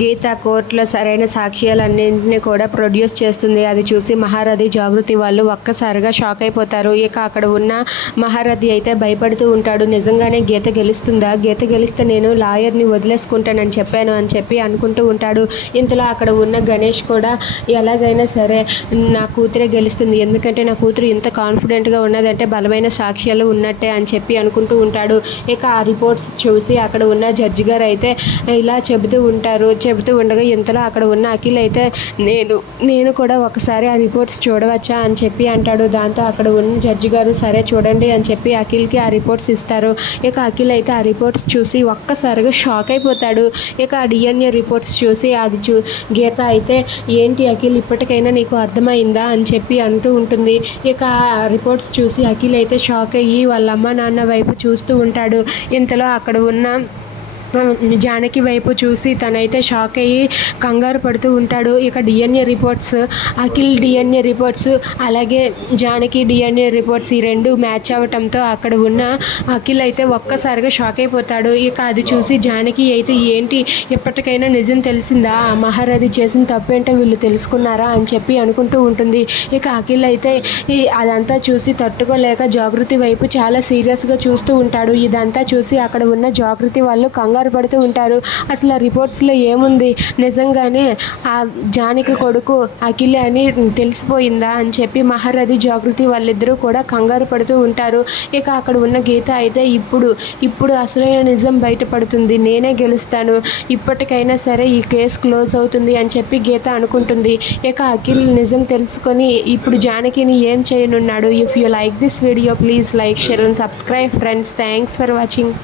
గీత కోర్టులో సరైన సాక్ష్యాలన్నింటినీ కూడా ప్రొడ్యూస్ చేస్తుంది. అది చూసి మహారథి జాగృతి వాళ్ళు ఒక్కసారిగా షాక్ అయిపోతారు. ఇక అక్కడ ఉన్న మహారథి అయితే భయపడుతూ ఉంటాడు. నిజంగానే గీత గెలుస్తుందా? గీత గెలిస్తే నేను లాయర్ని వదిలేసుకుంటానని చెప్పాను అని చెప్పి అనుకుంటూ ఉంటాడు. ఇంతలో అక్కడ ఉన్న గణేష్ కూడా ఎలాగైనా సరే నా కూతురే గెలుస్తుంది. ఎందుకంటే నా కూతురు ఇంత కాన్ఫిడెంట్గా ఉన్నదంటే బలమైన సాక్ష్యాలు ఉన్నట్టే అని చెప్పి అనుకుంటూ ఉంటాడు. ఇక ఆ రిపోర్ట్స్ చూసి అక్కడ ఉన్న జడ్జి గారు అయితే ఇలా చెబుతూ ఉంటారు. చెబుతూ ఉండగా ఇంతలో అక్కడ ఉన్న అఖిల్ అయితే నేను నేను కూడా ఒకసారి ఆ రిపోర్ట్స్ చూడవచ్చా అని చెప్పి అంటాడు. దాంతో అక్కడ ఉన్న జడ్జి గారు సరే చూడండి అని చెప్పి అఖిల్కి ఆ రిపోర్ట్స్ ఇస్తారు. ఇక అఖిల్ అయితే ఆ రిపోర్ట్స్ చూసి ఒక్కసారిగా షాక్ అయిపోతాడు. ఇక ఆ డిఎన్ఏ రిపోర్ట్స్ చూసి అది చూ గీత అయితే ఏంటి అఖిల్ ఇప్పటికైనా నీకు అర్థమైందా? అని చెప్పి అంటూ ఉంటుంది. ఇక ఆ రిపోర్ట్స్ చూసి అఖిల్ అయితే షాక్ అయ్యి వాళ్ళ అమ్మ నాన్న వైపు చూస్తూ ఉంటాడు. ఇంతలో అక్కడ ఉన్న జానకి వైపు చూసి తనైతే షాక్ అయ్యి కంగారు పడుతూ ఉంటాడు. ఇక DNA reports Akhil DNA reports అలాగే జానకి డిఎన్ఏ రిపోర్ట్స్ ఈ రెండు మ్యాచ్ అవ్వటంతో అక్కడ ఉన్న అఖిల్ అయితే ఒక్కసారిగా షాక్ అయిపోతాడు. ఇక అది చూసి జానకి అయితే ఏంటి ఎప్పటికైనా నిజం తెలిసిందా? ఆ మహారథి చేసిన తప్పేంటో వీళ్ళు తెలుసుకున్నారా అని చెప్పి అనుకుంటూ ఉంటుంది. ఇక అఖిల్ అయితే ఈ అదంతా చూసి తట్టుకోలేక జాగృతి వైపు చాలా సీరియస్గా చూస్తూ ఉంటాడు. ఇదంతా చూసి అక్కడ ఉన్న జాగృతి వాళ్ళు కంగారు పడుతూ ఉంటారు. అసలు ఆ రిపోర్ట్స్లో ఏముంది? నిజంగానే ఆ జానకి కొడుకు అఖిలే అని తెలిసిపోయిందా అని చెప్పి మహారథి జాగృతి వాళ్ళిద్దరూ కూడా కంగారు పడుతూ ఉంటారు. ఇక అక్కడ ఉన్న గీత అయితే ఇప్పుడు ఇప్పుడు అసలైన నిజం బయటపడుతుంది. నేనే గెలుస్తాను. ఇప్పటికైనా సరే ఈ కేసు క్లోజ్ అవుతుంది అని చెప్పి గీత అనుకుంటుంది. ఇక అఖిల్ నిజం తెలుసుకొని ఇప్పుడు జానకిని ఏం చేయనున్నాడు? If you like this video please like share and subscribe friends thanks for watching